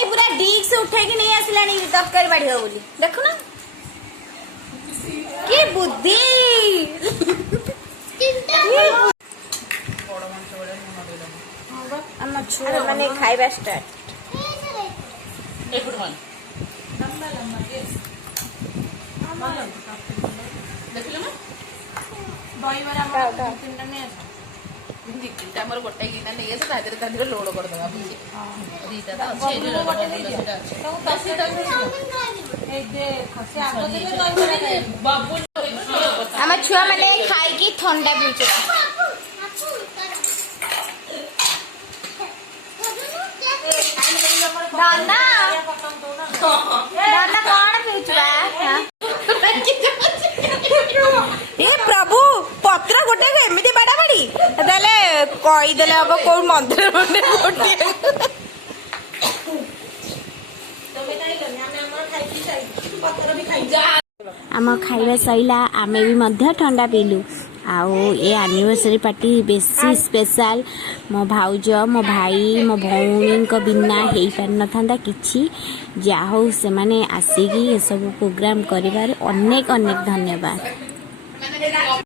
Mummy पूरा डिक्स उठे कि नहीं आसलानी तरकारी बाढ़ बोली देखु ना कि बुद्धि छुआ माने खाइबा स्टार्ट गोटे गिटा नहीं आसे लोड करदे आम छुआ मैंने खाई ठंडा पीछे दाना दाना कौन पीछुआ ए प्रभु पत्र गोटे एमती बाड़ा बाड़ी ताले कहीदेले हम कौ मंदिर आम खाइबा सैला आमे भी मध्य ठंडा पीलु आउ ए एनिवर्सरी पार्टी बेसी स्पेशल मो भाउज मो भाई मो भौणी बिना हो पार न किछि जा हो से माने आसिकी ए सब प्रोग्राम करिबार अनेक अनेक धन्यवाद।